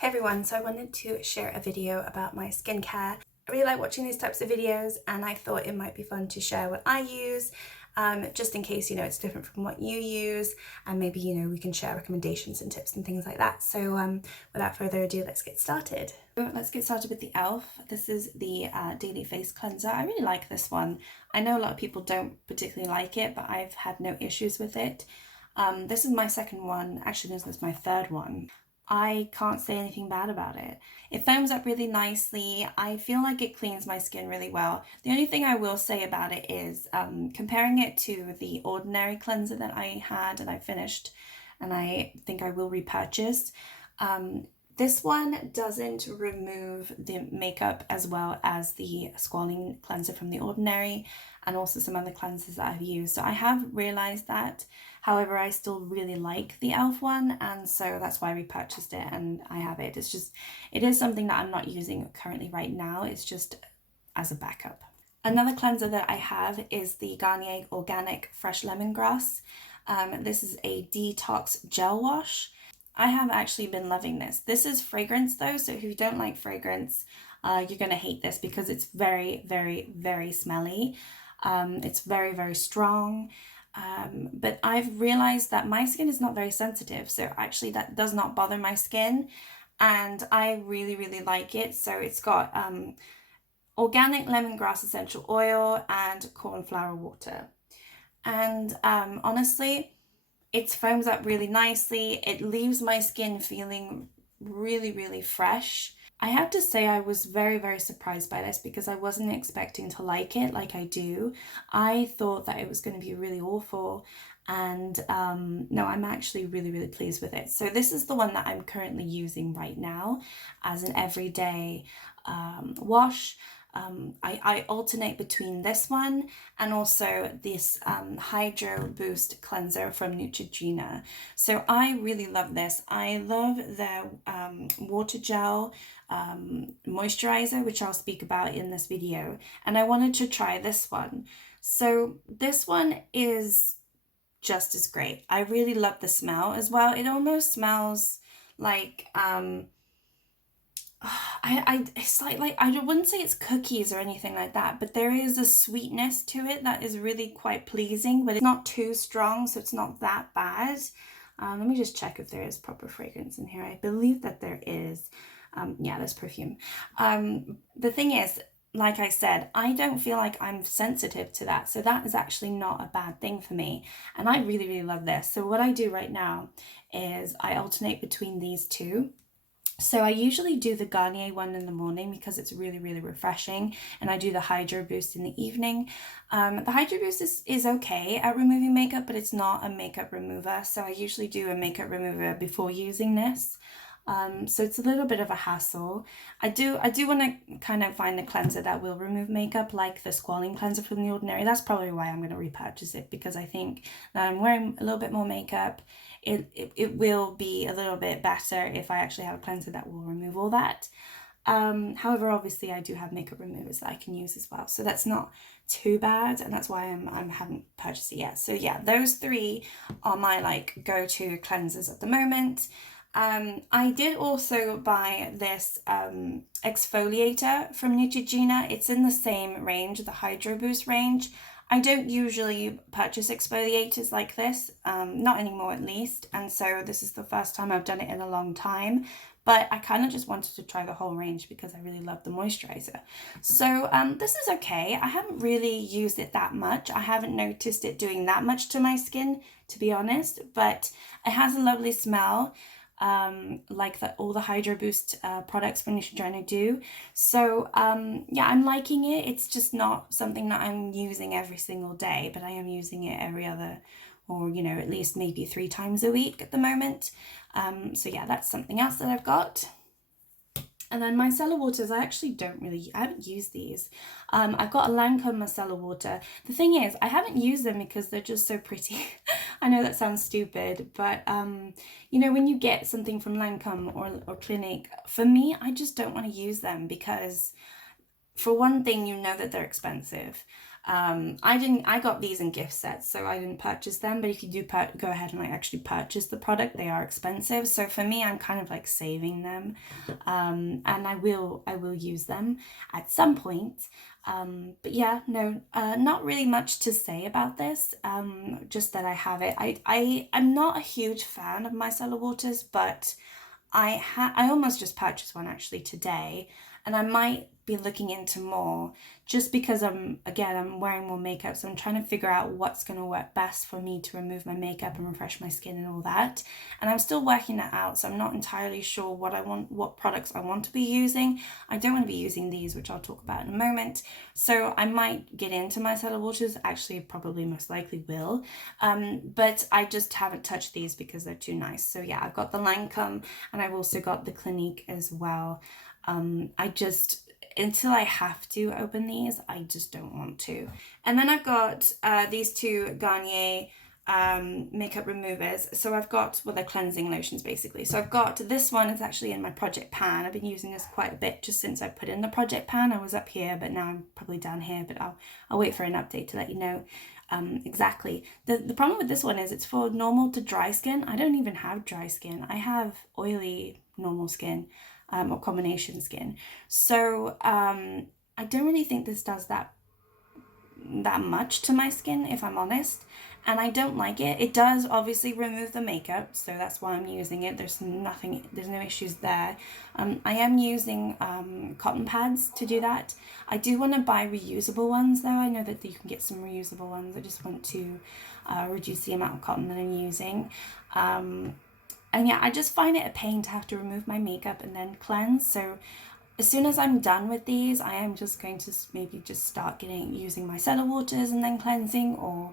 Hey everyone, so I wanted to share a video about my skincare. I really like watching these types of videos and I thought it might be fun to share what I use, just in case, it's different from what you use, and maybe, we can share recommendations and tips and things like that. So without further ado, let's get started. Let's get started with the e.l.f. This is the Daily Face Cleanser. I really like this one. I know a lot of people don't particularly like it, but I've had no issues with it. This is my second one. Actually, this is my third one. I can't say anything bad about it. It foams up really nicely. I feel like it cleans my skin really well. The only thing I will say about it is comparing it to the Ordinary cleanser that I had and I finished, and I think I will repurchase. This one doesn't remove the makeup as well as the squalene cleanser from the Ordinary, and also some other cleansers that I've used. So I have realized that. However, I still really like the e.l.f. one, and so that's why I repurchased it and I have it. It is something that I'm not using currently right now. It's just as a backup. Another cleanser that I have is the Garnier Organic Fresh Lemongrass. This is a detox gel wash. I have actually been loving this. This is fragrance though, so if you don't like fragrance, you're going to hate this because it's very, very, very smelly. It's very, very strong. But I've realized that my skin is not very sensitive, so actually that does not bother my skin, and I really, really like it. So it's got organic lemongrass essential oil and cornflower water, and honestly, it foams up really nicely. It leaves my skin feeling really, really fresh. I have to say I was very, very surprised by this because I wasn't expecting to like it like I do. I thought that it was going to be really awful, and no, I'm actually really, really pleased with it. So this is the one that I'm currently using right now as an everyday wash. I alternate between this one and also this Hydro Boost cleanser from Neutrogena. So I really love this. I love the water gel moisturizer, which I'll speak about in this video, and I wanted to try this one. So this one is just as great. I really love the smell as well. It almost smells like it's like I wouldn't say it's cookies or anything like that, but there is a sweetness to it that is really quite pleasing, but it's not too strong, so it's not that bad. Let me just check if there is proper fragrance in here. I believe that there is. Yeah, there's perfume. The thing is, like I said, I don't feel like I'm sensitive to that, so that is actually not a bad thing for me, and I really, really love this. So what I do right now is I alternate between these two. So I usually do the Garnier one in the morning because it's really, really refreshing, and I do the Hydro Boost in the evening. The Hydro Boost is okay at removing makeup, but it's not a makeup remover, so I usually do a makeup remover before using this. So it's a little bit of a hassle. I do want to kind of find a cleanser that will remove makeup, like the squalene cleanser from the Ordinary. That's probably why I'm going to repurchase it, because I think that I'm wearing a little bit more makeup. It will be a little bit better if I actually have a cleanser that will remove all that. However, obviously I do have makeup removers that I can use as well, so that's not too bad, and that's why I haven't purchased it yet. So yeah, those three are my go-to cleansers at the moment. I did also buy this exfoliator from Neutrogena. It's in the same range, the Hydro Boost range. I don't usually purchase exfoliators like this, not anymore at least, and so this is the first time I've done it in a long time, but I kind of just wanted to try the whole range because I really love the moisturizer. So this is okay. I haven't really used it that much. I haven't noticed it doing that much to my skin, to be honest, but it has a lovely smell. Like all the Hydro Boost products from Neutrogena do. So yeah, I'm liking it. It's just not something that I'm using every single day, but I am using it every other, or at least maybe 3 times a week at the moment. So yeah, that's something else that I've got. And then micellar waters, I haven't used these. I've got a Lancome micellar water. The thing is, I haven't used them because they're just so pretty. I know that sounds stupid, but when you get something from Lancome or Clinique, for me, I just don't want to use them because, for one thing, that they're expensive. I got these in gift sets, so I didn't purchase them, but if you do go ahead and like actually purchase the product, they are expensive. So for me, I'm kind of like saving them, and I will use them at some point. But yeah, no, not really much to say about this, just that I have it. I'm not a huge fan of micellar waters, but I almost just purchased one actually today, and I might be looking into more just because I'm wearing more makeup, so I'm trying to figure out what's going to work best for me to remove my makeup and refresh my skin and all that. And I'm still working that out, so I'm not entirely sure what products I want to be using. I don't want to be using these, which I'll talk about in a moment. So I might get into micellar waters, actually probably most likely will. But I just haven't touched these because they're too nice. So yeah, I've got the Lancome and I've also got the Clinique as well. Until I have to open these, I just don't want to. And then I've got these two Garnier makeup removers. So I've got, well, they're cleansing lotions basically. So I've got this one, it's actually in my project pan. I've been using this quite a bit just since I put in the project pan. I was up here, but now I'm probably down here, but I'll wait for an update to let you know exactly. The problem with this one is it's for normal to dry skin. I don't even have dry skin. I have oily normal skin. Or combination skin. So I don't really think this does that much to my skin, if I'm honest, and I don't like it. It does obviously remove the makeup, so that's why I'm using it. There's no issues there. I am using cotton pads to do that. I do want to buy reusable ones though. I know that you can get some reusable ones. I just want to reduce the amount of cotton that I'm using. And yeah, I just find it a pain to have to remove my makeup and then cleanse. So as soon as I'm done with these, I am just going to maybe just start using micellar waters and then cleansing, or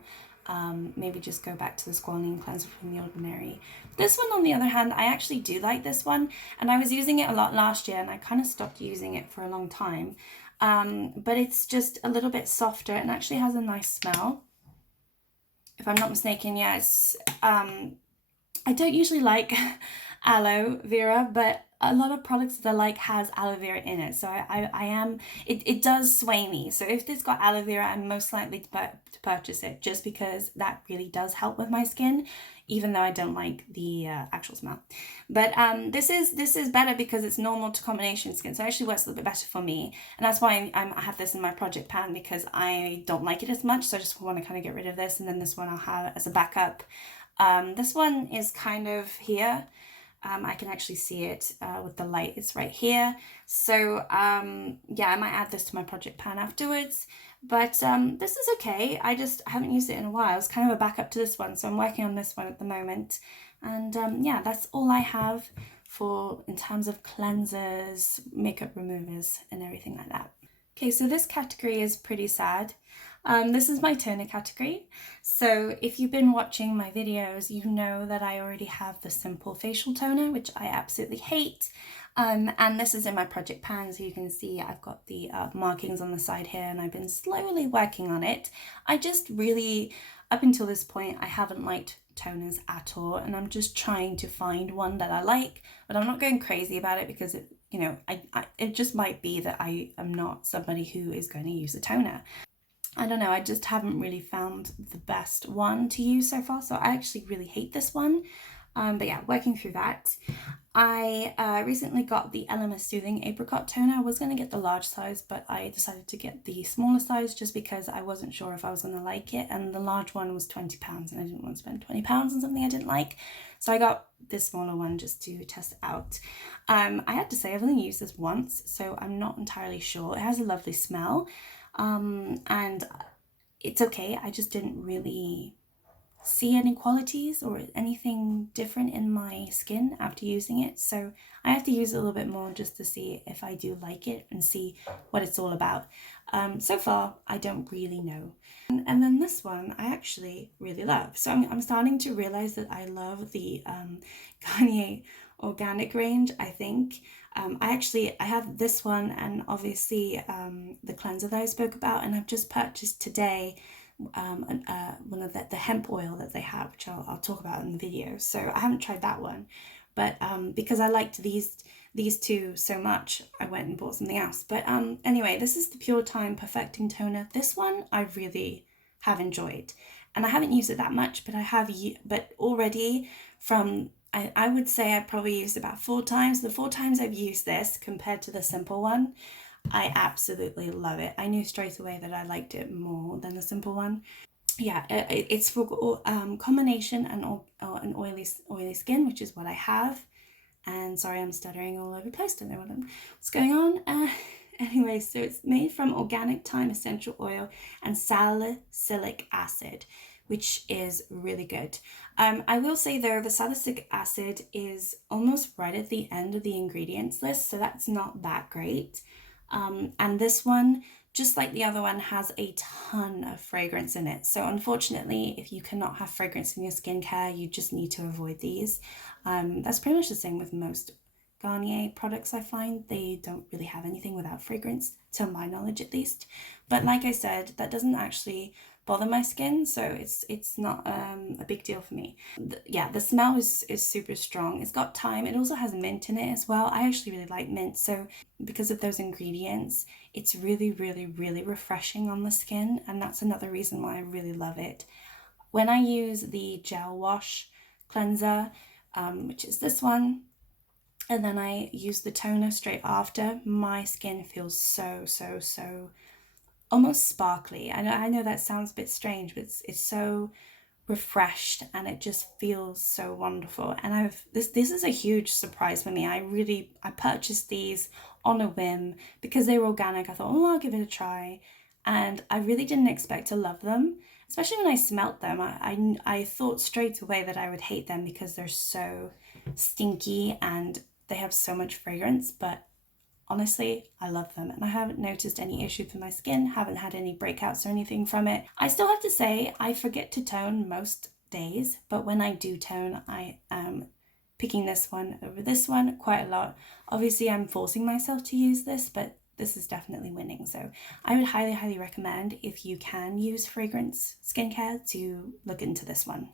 maybe just go back to the squalene cleanser from The Ordinary. This one, on the other hand, I actually do like this one, and I was using it a lot last year and I kind of stopped using it for a long time. But it's just a little bit softer and actually has a nice smell. If I'm not mistaken, yeah, it's I don't usually like aloe vera, but a lot of products that I like has aloe vera in it. So it does sway me. So if it's got aloe vera, I'm most likely to purchase it just because that really does help with my skin, even though I don't like the actual smell. But this is better because it's normal to combination skin. So it actually works a little bit better for me. And that's why I have this in my project pan, because I don't like it as much. So I just want to kind of get rid of this. And then this one I'll have as a backup. This one is kind of here. I can actually see it with the light. It's right here. So yeah, I might add this to my project pan afterwards. But this is okay. I haven't used it in a while. It's kind of a backup to this one. So I'm working on this one at the moment. And yeah, that's all I have in terms of cleansers, makeup removers, and everything like that. Okay, so this category is pretty sad. This is my toner category. So if you've been watching my videos, you know that I already have the Simple Facial Toner, which I absolutely hate. And this is in my project pan, so you can see I've got the markings on the side here, and I've been slowly working on it. I just really, up until this point, I haven't liked toners at all, and I'm just trying to find one that I like, but I'm not going crazy about it because it just might be that I am not somebody who is going to use a toner. I don't know, I just haven't really found the best one to use so far, so I actually really hate this one. But yeah, working through that. I recently got the Aloe Soothing Apricot Toner. I was going to get the large size, but I decided to get the smaller size just because I wasn't sure if I was going to like it, and the large one was £20 and I didn't want to spend £20 on something I didn't like. So I got this smaller one just to test it out. I had to say I've only used this once, so I'm not entirely sure. It has a lovely smell, and it's okay. I just didn't really see any qualities or anything different in my skin after using it, so I have to use it a little bit more just to see if I do like it and see what it's all about. So far I don't really know. And then this one I actually really love, so I'm starting to realize that I love the Garnier organic range. I think I have this one, and obviously the cleanser that I spoke about, and I've just purchased today one of the hemp oil that they have, which I'll talk about in the video. So I haven't tried that one, but because I liked these these two so much, I went and bought something else. But anyway, this is the Pure Time Perfecting Toner. This one I really have enjoyed, and I haven't used it that much, but I have. But already from I would say I probably used about 4 times. The 4 times I've used this compared to the simple one, I absolutely love it. I knew straight away that I liked it more than the simple one. Yeah, it's for combination and an oily skin, which is what I have. And sorry, I'm stuttering all over the place. Don't know what's going on. Anyway, so it's made from organic thyme essential oil and salicylic acid, which is really good. I will say though, the salicylic acid is almost right at the end of the ingredients list, so that's not that great. And this one, just like the other one, has a ton of fragrance in it. So unfortunately, if you cannot have fragrance in your skincare, you just need to avoid these. That's pretty much the same with most Garnier products. I find they don't really have anything without fragrance, to my knowledge at least. But like I said, that doesn't actually bother my skin, so it's not a big deal for me. Yeah, the smell is super strong. It's got thyme. It also has mint in it as well. I actually really like mint, so because of those ingredients, it's really, really, really refreshing on the skin, and that's another reason why I really love it. When I use the gel wash cleanser, which is this one, and then I use the toner straight after, my skin feels so almost sparkly. I know that sounds a bit strange, but it's so refreshed and it just feels so wonderful. And this is a huge surprise for me. I purchased these on a whim because they were organic. I thought, oh, I'll give it a try, and I really didn't expect to love them, especially when I smelt them. I thought straight away that I would hate them because they're so stinky and they have so much fragrance, but honestly, I love them, and I haven't noticed any issues with my skin, haven't had any breakouts or anything from it. I still have to say, I forget to tone most days, but when I do tone, I am picking this one over this one quite a lot. Obviously, I'm forcing myself to use this, but this is definitely winning. So I would highly recommend, if you can use fragrance skincare, to look into this one.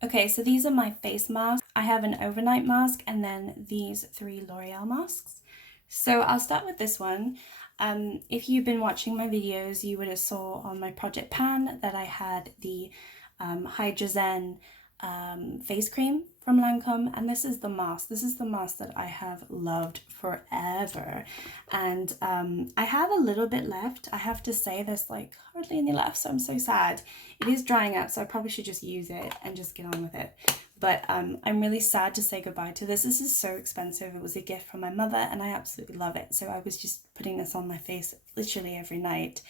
Okay, so these are my face masks. I have an overnight mask and then these 3 L'Oreal masks. So I'll start with this one. If you've been watching my videos, you would have saw on my project pan that I had the Hydrogenous face cream from Lancome, and this is the mask. This is the mask that I have loved forever, and I have a little bit left. I have to say there's like hardly any left, so I'm so sad. It is drying up, so I probably should just use it and just get on with it. But I'm really sad to say goodbye to this. This is so expensive. It was a gift from my mother and I absolutely love it. So I was just putting this on my face literally every night.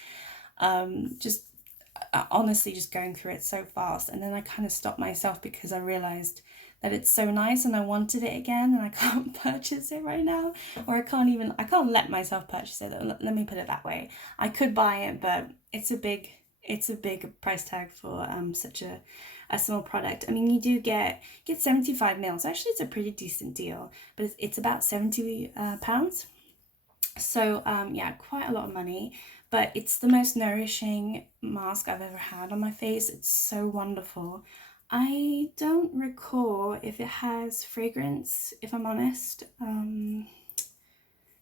Honestly just going through it so fast, and then I kind of stopped myself because I realized that it's so nice and I wanted it again, and I can't purchase it right now, or I can't let myself purchase it. Let me put it that way. I could buy it, but it's a big price tag for such a small product. I mean, you do get 75 mils. Actually, it's a pretty decent deal, but it's about 70 pounds. So yeah, quite a lot of money, but it's the most nourishing mask I've ever had on my face. It's so wonderful. I don't recall if it has fragrance, if I'm honest.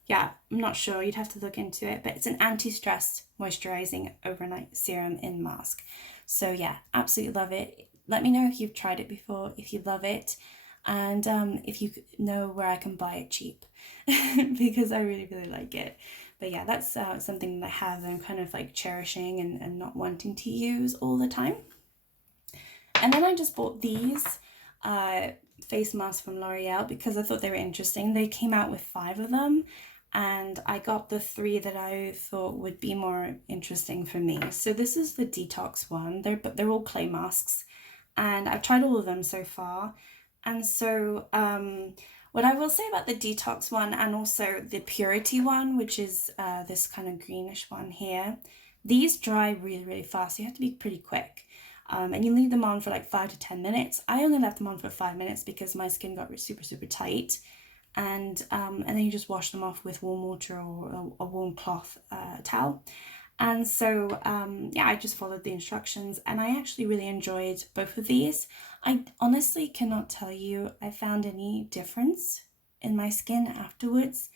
Yeah, I'm not sure. You'd have to look into it, but it's an anti-stress moisturizing overnight serum in mask. So yeah, absolutely love it. Let me know if you've tried it before, if you love it, and if you know where I can buy it cheap because I really like it. But yeah, that's something that I have that I'm kind of like cherishing and not wanting to use all the time. And then I just bought these face masks from L'Oreal because I thought they were interesting. They came out with 5 of them, and I got the 3 that I thought would be more interesting for me. So this is the detox one. They're all clay masks, and I've tried all of them so far. And so what I will say about the detox one and also the purity one, which is this kind of greenish one here, these dry really fast. So you have to be pretty quick. And you leave them on for like 5 to 10 minutes. I only left them on for 5 minutes because my skin got super tight. And then you just wash them off with warm water or a warm cloth towel. And so, yeah, I just followed the instructions and I actually really enjoyed both of these. I honestly cannot tell you I found any difference in my skin afterwards.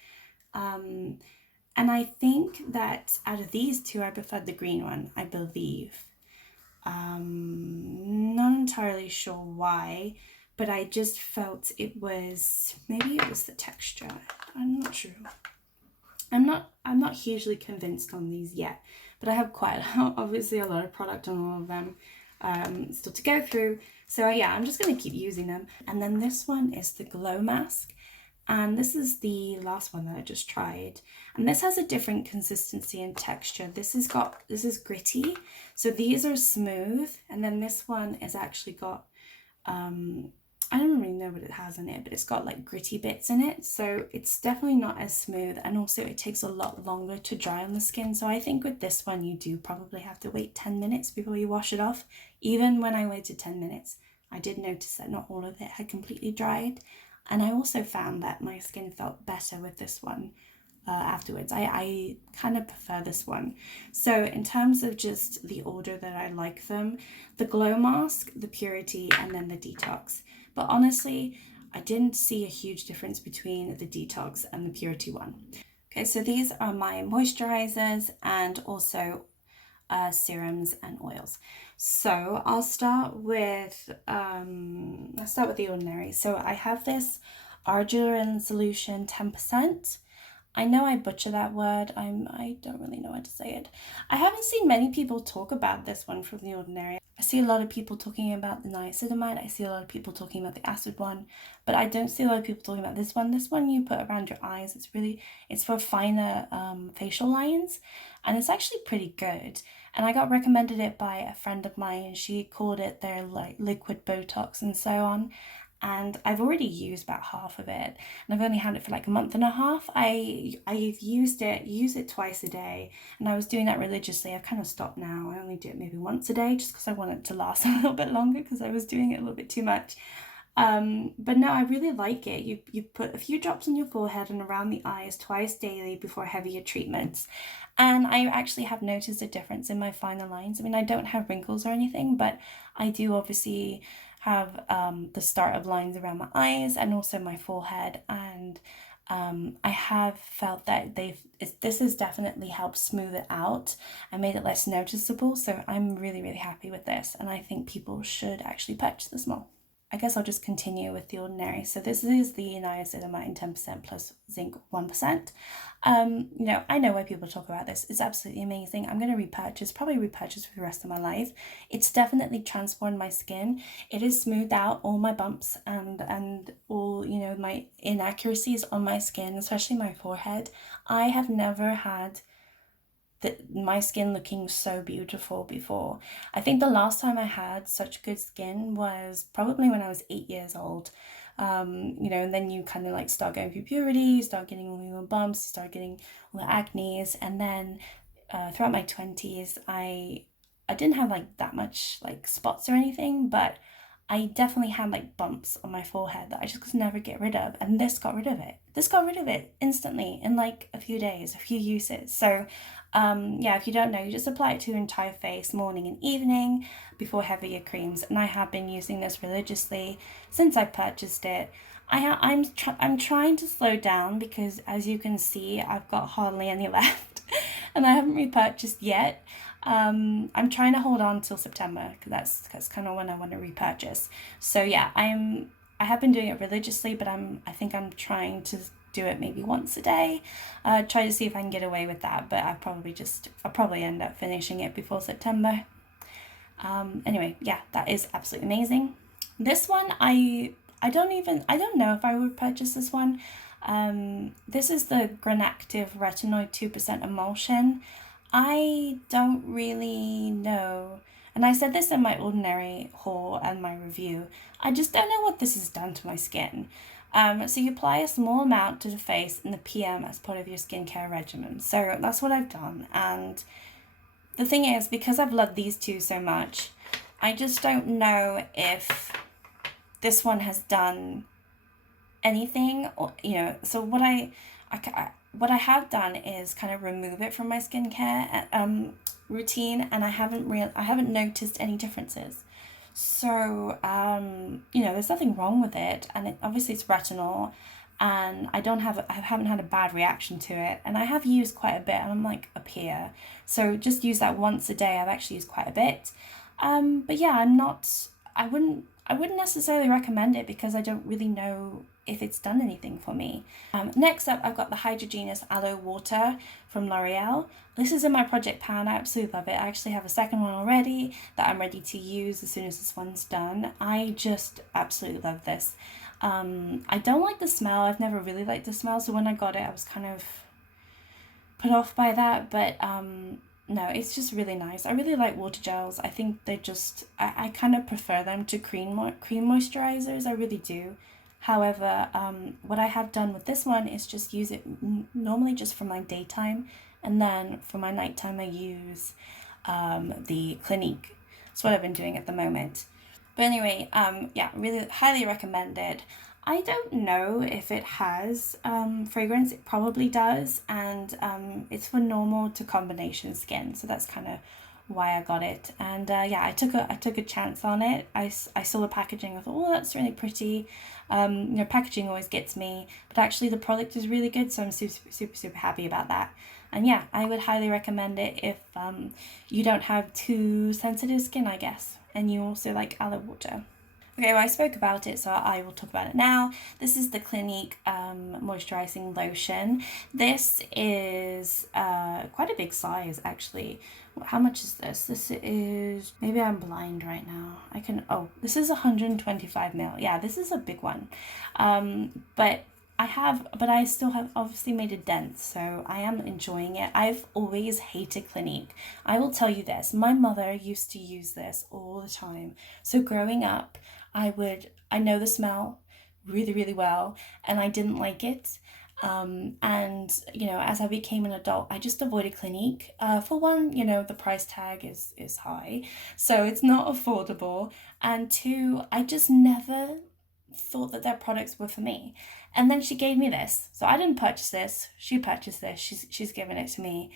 And I think that out of these two, I preferred the green one, I believe. Not entirely sure why, but I just felt maybe it was the texture. I'm not sure. I'm not hugely convinced on these yet, but I have obviously a lot of product on all of them still to go through. So yeah, I'm just going to keep using them. And then this one is the Glow Mask. And this is the last one that I just tried. And this has a different consistency and texture. This is gritty. So these are smooth. And then this one is actually got, I don't really know what it has in it, but it's got like gritty bits in it. So it's definitely not as smooth. And also it takes a lot longer to dry on the skin. So I think with this one, you do probably have to wait 10 minutes before you wash it off. Even when I waited 10 minutes, I did notice that not all of it had completely dried. And I also found that my skin felt better with this one afterwards. I kind of prefer this one. So in terms of just the order that I like them, the Glow Mask, the Purity, and then the Detox. But honestly, I didn't see a huge difference between the Detox and the Purity one. Okay, so these are my moisturizers and also serums and oils. So I'll start with the Ordinary. So I have this Argirin solution 10%. I know I butcher that word. I don't really know how to say it. I haven't seen many people talk about this one from the Ordinary. I see a lot of people talking about the niacinamide. I see a lot of people talking about the acid one, but I don't see a lot of people talking about this one. This one you put around your eyes. It's for finer facial lines, and it's actually pretty good. And I got recommended it by a friend of mine, and she called it their like liquid Botox and so on. And I've already used about half of it, and I've only had it for like a month and a half. I've used it twice a day, and I was doing that religiously. I've kind of stopped now. I only do it maybe once a day just because I want it to last a little bit longer because I was doing it a little bit too much. But no, I really like it. You put a few drops on your forehead and around the eyes twice daily before heavier treatments. And I actually have noticed a difference in my finer lines. I mean, I don't have wrinkles or anything, but I do obviously have the start of lines around my eyes and also my forehead. And I have felt that this has definitely helped smooth it out and made it less noticeable. So I'm really, really happy with this. And I think people should actually purchase this more. I guess I'll just continue with the Ordinary. So this is the niacinamide 10% plus zinc 1%. I know why people talk about this. It's absolutely amazing. I'm going to probably repurchase for the rest of my life. It's definitely transformed my skin. It has smoothed out all my bumps and all, my inaccuracies on my skin, especially my forehead. I have never had my skin looking so beautiful before. I think the last time I had such good skin was probably when I was 8 years old. And then you kind of like start going through puberty, you start getting all your bumps, you start getting all the acnes, and then throughout my 20s, I didn't have like that much like spots or anything, but I definitely had like bumps on my forehead that I just could never get rid of, and this got rid of it. This got rid of it instantly in like a few days, a few uses. So if you don't know, you just apply it to your entire face morning and evening before heavier creams, and I have been using this religiously since I purchased it. I'm trying to slow down because, as you can see, I've got hardly any left and I haven't repurchased yet. I'm trying to hold on till September because that's kind of when I want to repurchase. So yeah, I have been doing it religiously, but I think I'm trying to do it maybe once a day. Try to see if I can get away with that, but I'll probably end up finishing it before September. Anyway, yeah, that is absolutely amazing. This one, I don't know if I would purchase this one. This is the Granactive Retinoid 2% Emulsion. I don't really know, and I said this in my Ordinary haul and my review, I just don't know what this has done to my skin. So you apply a small amount to the face in the PM as part of your skincare regimen. So that's what I've done. And the thing is, because I've loved these two so much, I just don't know if this one has done anything, or, so what I have done is kind of remove it from my skincare routine, and I haven't noticed any differences. So there's nothing wrong with it, and obviously it's retinol, and I haven't had a bad reaction to it, and I have used quite a bit, and I'm like up here, so just use that once a day. I've actually used quite a bit, but yeah, I wouldn't necessarily recommend it because I don't really know if it's done anything for me. Next up, I've got the Hydrogenous Aloe Water from L'Oreal. This is in my project pan. I absolutely love it. I actually have a second one already that I'm ready to use as soon as this one's done. I just absolutely love this. I don't like the smell. I've never really liked the smell, so when I got it, I was kind of put off by that, but no, it's just really nice. I really like water gels. I think they're just, I kind of prefer them to cream moisturizers. I really do. However, what I have done with this one is just use it normally just for my daytime, and then for my nighttime I use the Clinique. That's what I've been doing at the moment. But anyway, yeah, really highly recommended. I don't know if it has fragrance. It probably does, and it's for normal to combination skin, so that's kind of why I got it. And yeah, I took a chance on it. I saw the packaging. I thought, oh, that's really pretty. You know, packaging always gets me, but actually the product is really good, so I'm super happy about that. And yeah, I would highly recommend it if you don't have too sensitive skin, I guess, and you also like aloe water. Okay, well, I spoke about it, so I will talk about it now. This is the Clinique moisturizing lotion. This is quite a big size, actually. How much is this? This is, maybe I'm blind right now. This is 125 ml. Yeah, this is a big one. But I still have obviously made a dent, so I am enjoying it. I've always hated Clinique. I will tell you this, my mother used to use this all the time. So growing up, I know the smell really well, and I didn't like it. And you know, as I became an adult, I just avoided Clinique. For one, you know, the price tag is high, so it's not affordable. And two, I just never thought that their products were for me. And then she gave me this, so I didn't purchase this. She purchased this. She's given it to me.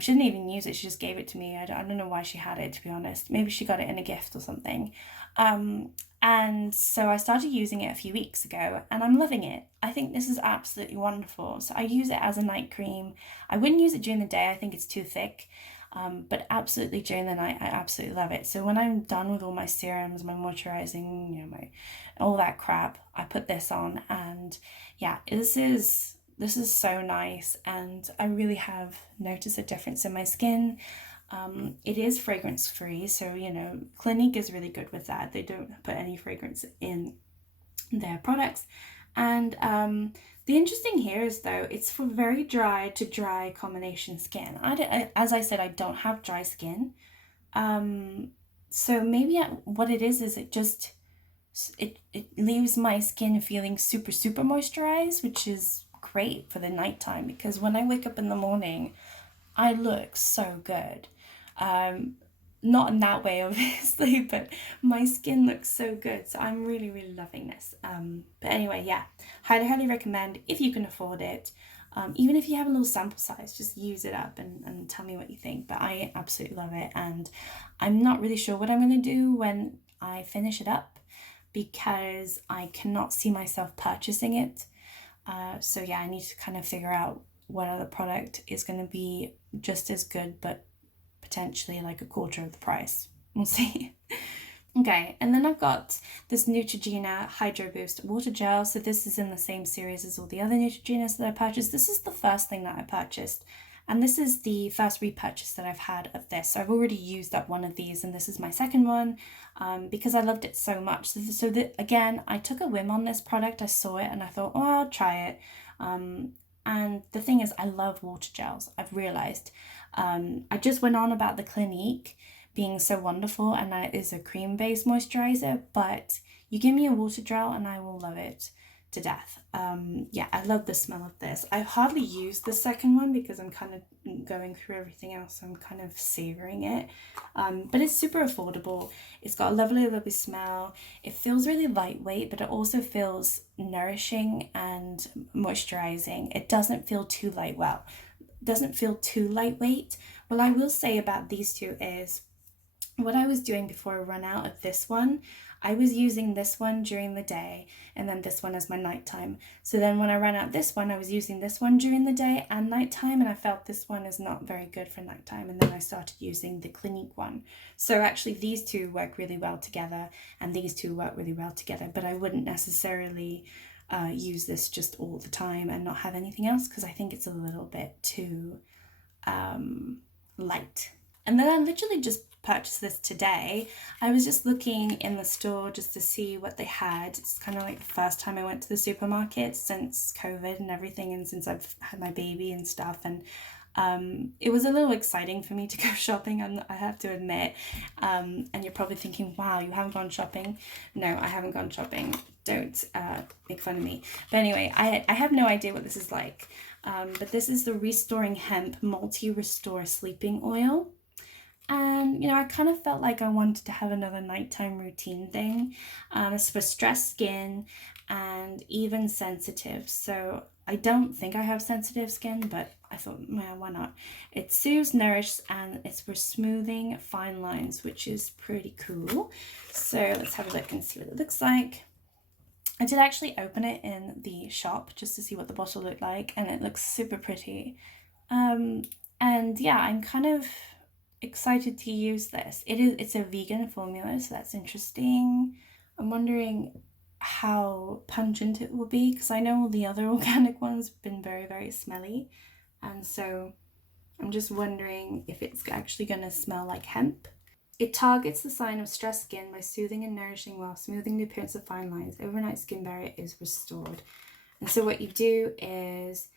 She didn't even use it. She just gave it to me. I don't know why she had it, to be honest. Maybe she got it in a gift or something. And so I started using it a few weeks ago, and I'm loving it. I think this is absolutely wonderful. So I use it as a night cream. I wouldn't use it during the day. I think it's too thick. But absolutely during the night, I absolutely love it. So when I'm done with all my serums, my moisturizing, you know, all that crap, I put this on, and yeah, this is so nice, and I really have noticed a difference in my skin. It is fragrance free, so you know, Clinique is really good with that. They don't put any fragrance in their products. And the interesting here is, though, it's for very dry to dry combination skin. As I said, I don't have dry skin. So maybe what it is it leaves my skin feeling super moisturized, which is great for the nighttime, because when I wake up in the morning, I look so good. Not in that way, obviously, but my skin looks so good. So I'm really loving this. But anyway, yeah, highly recommend if you can afford it. Even if you have a little sample size, just use it up and tell me what you think. But I absolutely love it, and I'm not really sure what I'm going to do when I finish it up, because I cannot see myself purchasing it. So yeah, I need to kind of figure out what other product is going to be just as good, but potentially like a quarter of the price. We'll see. Okay, and then I've got this Neutrogena Hydro Boost Water Gel. So this is in the same series as all the other Neutrogenas that I purchased. This is the first thing that I purchased, and this is the first repurchase that I've had of this. So I've already used up one of these, and this is my second one, because I loved it so much. So again, I took a whim on this product. I saw it and I thought, oh, I'll try it. And the thing is, I love water gels. I've realized. I just went on about the Clinique being so wonderful, and that is a cream-based moisturizer, but you give me a water gel and I will love it to death. Yeah, I love the smell of this. I've hardly used the second one because I'm kind of going through everything else, so I'm kind of savoring it. But it's super affordable. It's got a lovely smell. It feels really lightweight, but it also feels nourishing and moisturizing. It doesn't feel too lightweight. What I will say about these two is what I was doing before I run out of this one, I was using this one during the day and then this one as my nighttime. So then when I ran out this one, I was using this one during the day and nighttime, and I felt this one is not very good for nighttime, and then I started using the Clinique one. So actually these two work really well together and these two work really well together, but I wouldn't necessarily use this just all the time and not have anything else, because I think it's a little bit too light. And then I literally just purchased this today. I was just looking in the store just to see what they had. It's kind of like the first time I went to the supermarket since COVID and everything, and since I've had my baby and stuff, and it was a little exciting for me to go shopping, I have to admit. And you're probably thinking, wow, you haven't gone shopping. No, I haven't gone shopping. Don't make fun of me. But anyway, I have no idea what this is like. But this is the Restoring Hemp Multi-Restore Sleeping Oil. And, you know, I kind of felt like I wanted to have another nighttime routine thing. It's for stressed skin and even sensitive. So I don't think I have sensitive skin, but I thought, well, why not? It soothes, nourishes, and it's for smoothing fine lines, which is pretty cool. So let's have a look and see what it looks like. I did actually open it in the shop just to see what the bottle looked like, and it looks super pretty. And yeah, I'm kind of excited to use this. It's a vegan formula, so that's interesting. I'm wondering how pungent it will be, because I know all the other organic ones have been very, very smelly, and so I'm just wondering if it's actually going to smell like hemp. It targets the sign of stressed skin by soothing and nourishing while smoothing the appearance of fine lines. Overnight skin barrier is restored. And so what you do is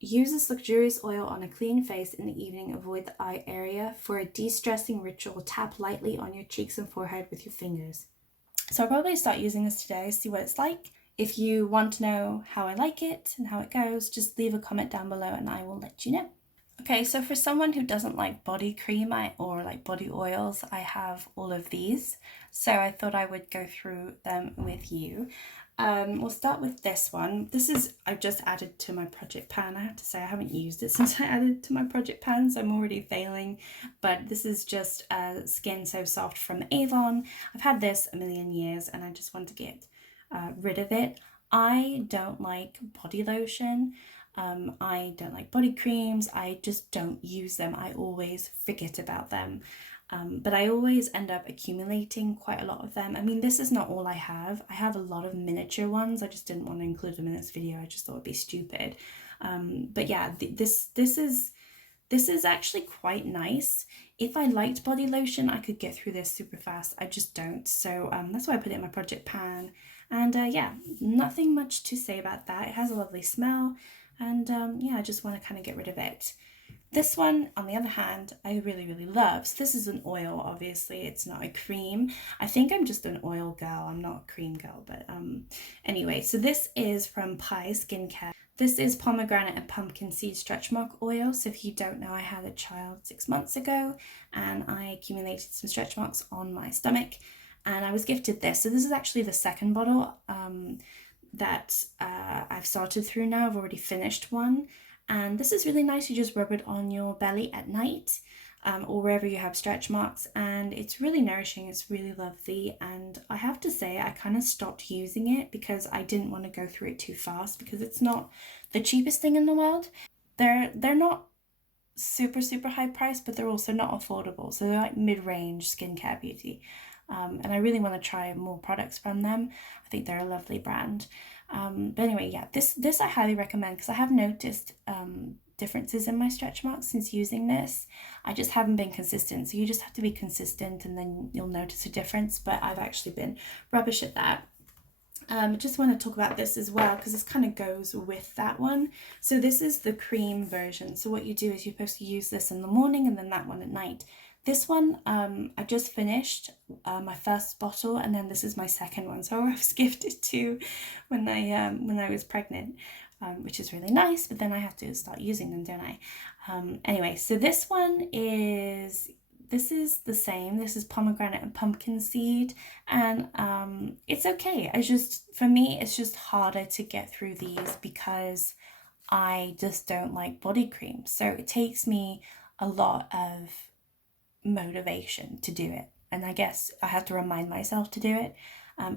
use this luxurious oil on a clean face in the evening. Avoid the eye area. For a de-stressing ritual, tap lightly on your cheeks and forehead with your fingers. So I'll probably start using this today, see what it's like. If you want to know how I like it and how it goes, just leave a comment down below and I will let you know. Okay, so for someone who doesn't like body cream or like body oils, I have all of these. So I thought I would go through them with you. We'll start with this one. I've just added to my project pan. I have to say I haven't used it since I added it to my project pan, so I'm already failing. But this is just Skin So Soft from Avon. I've had this a million years and I just want to get rid of it. I don't like body lotion. I don't like body creams. I just don't use them. I always forget about them. But I always end up accumulating quite a lot of them. I mean, this is not all I have. I have a lot of miniature ones. I just didn't want to include them in this video. I just thought it'd be stupid. But yeah, this is actually quite nice. If I liked body lotion, I could get through this super fast. I just don't. So that's why I put it in my project pan. And yeah, nothing much to say about that. It has a lovely smell. And yeah, I just want to kind of get rid of it. This one, on the other hand, I really, really love. So this is an oil, obviously. It's not a cream. I think I'm just an oil girl. I'm not a cream girl. But anyway, so this is from Pi Skincare. This is pomegranate and pumpkin seed stretch mark oil. So if you don't know, I had a child 6 months ago and I accumulated some stretch marks on my stomach. And I was gifted this. So this is actually the second bottle that I've started through now. I've already finished one, and this is really nice. You just rub it on your belly at night or wherever you have stretch marks, and it's really nourishing. It's really lovely, and I have to say I kind of stopped using it because I didn't want to go through it too fast, because it's not the cheapest thing in the world. They're not super high price, but they're also not affordable, so they're like mid-range skincare beauty. And I really want to try more products from them. I think they're a lovely brand. But anyway, yeah, this I highly recommend, because I have noticed differences in my stretch marks since using this. I just haven't been consistent, so you just have to be consistent and then you'll notice a difference, but I've actually been rubbish at that. I just want to talk about this as well, because this kind of goes with that one. So this is the cream version. So what you do is you're supposed to use this in the morning and then that one at night. This one, I just finished my first bottle, and then this is my second one. So I was gifted two when I was pregnant, which is really nice. But then I have to start using them, don't I? Anyway, so this is the same. This is pomegranate and pumpkin seed, and it's okay. For me, it's just harder to get through these because I just don't like body cream. So it takes me a lot of motivation to do it. and I guess I have to remind myself to do it.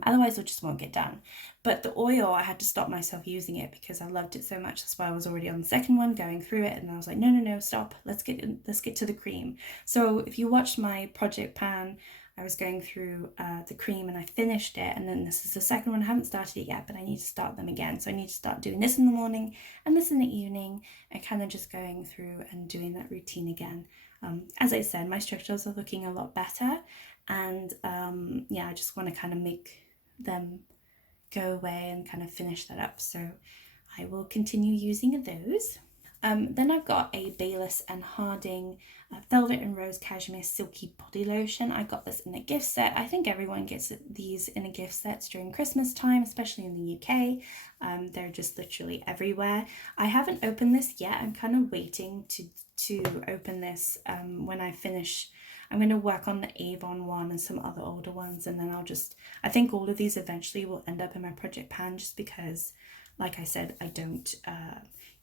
Otherwise it just won't get done. But the oil, I had to stop myself using it because I loved it so much. That's why I was already on the second one going through it, and I was like, no, stop. Let's get to the cream. So if you watched my project pan, I was going through the cream and I finished it, and then this is the second one. I haven't started it yet, but I need to start them again. So I need to start doing this in the morning and this in the evening, and kind of just going through and doing that routine again. As I said, my structures are looking a lot better, and yeah, I just want to kind of make them go away and kind of finish that up. So I will continue using those. Then I've got a Baylis and Harding Velvet and Rose Cashmere Silky Body Lotion. I got this in a gift set. I think everyone gets these in a gift sets during Christmas time, especially in the UK. They're just literally everywhere. I haven't opened this yet. I'm kind of waiting to open this when I finish. I'm going to work on the Avon one and some other older ones, and then I think all of these eventually will end up in my project pan, just because, like I said, I don't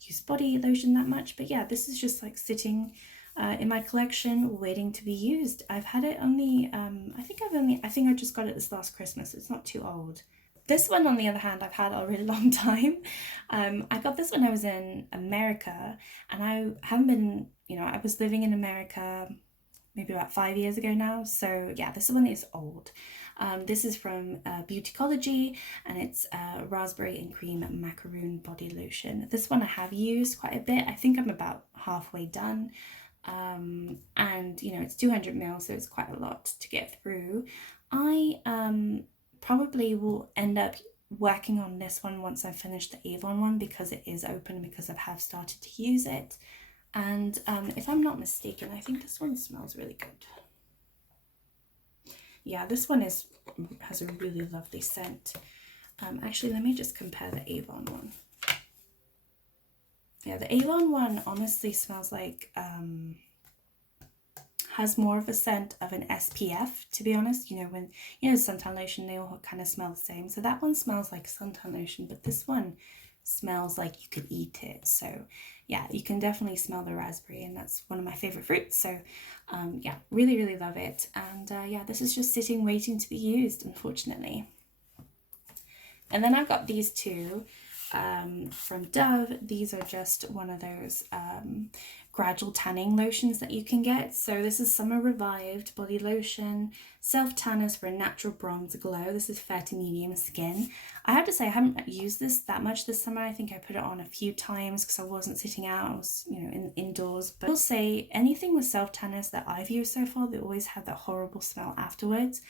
use body lotion that much. But yeah, this is just like sitting in my collection waiting to be used. I've had it only, I think I just got it this last Christmas. It's not too old. This one, on the other hand, I've had a really long time. I got this when I was in America, and I haven't been, I was living in America maybe about 5 years ago now. So yeah, this one is old. This is from Beautycology, and it's Raspberry and Cream Macaroon Body Lotion. This one I have used quite a bit. I think I'm about halfway done. And it's 200 ml, so it's quite a lot to get through. I probably will end up working on this one once I finish the Avon one, because it is open, because I have started to use it. And if I'm not mistaken, I think this one smells really good. Yeah, this one has a really lovely scent. Actually, let me just compare the Avon one. Yeah, the Avon one honestly smells like, has more of a scent of an SPF, to be honest. When, suntan lotion, they all kind of smell the same. So that one smells like suntan lotion, but this one smells like you could eat it. So yeah, you can definitely smell the raspberry, and that's one of my favorite fruits. So yeah, really love it. And yeah, this is just sitting waiting to be used, unfortunately. And then I've got these two from Dove. These are just one of those gradual tanning lotions that you can get. So this is Summer Revived Body Lotion, Self Tanners for a Natural Bronze Glow. This is fair to medium skin. I have to say I haven't used this that much this summer. I think I put it on a few times because I wasn't sitting out. I was, indoors. But I will say anything with self tanners that I've used so far, they always have that horrible smell afterwards.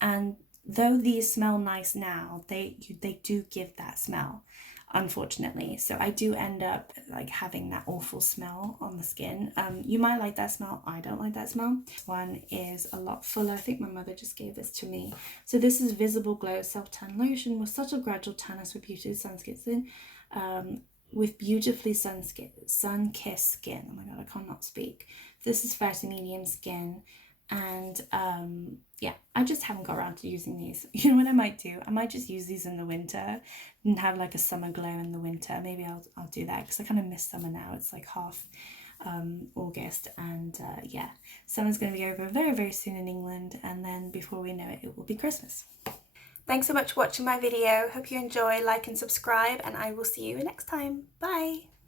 And though these smell nice now, they do give that smell, unfortunately. So I do end up like having that awful smell on the skin. You might like that smell. I don't like that smell. This one is a lot fuller. I think my mother just gave this to me. So this is Visible Glow Self Tan Lotion with subtle gradual tanners for beauty sun-kissed skin. With beautifully sun-kissed skin. Oh my god, I cannot speak. This is fair to medium skin. And yeah, I just haven't got around to using these. You know what I might do? I might just use these in the winter and have like a summer glow in the winter. Maybe I'll do that, because I kind of miss summer now. It's like half August, and yeah, summer's going to be over very soon in England, and then before we know it, it will be Christmas. Thanks so much for watching my video. Hope you enjoy, like and subscribe, and I will see you next time. Bye!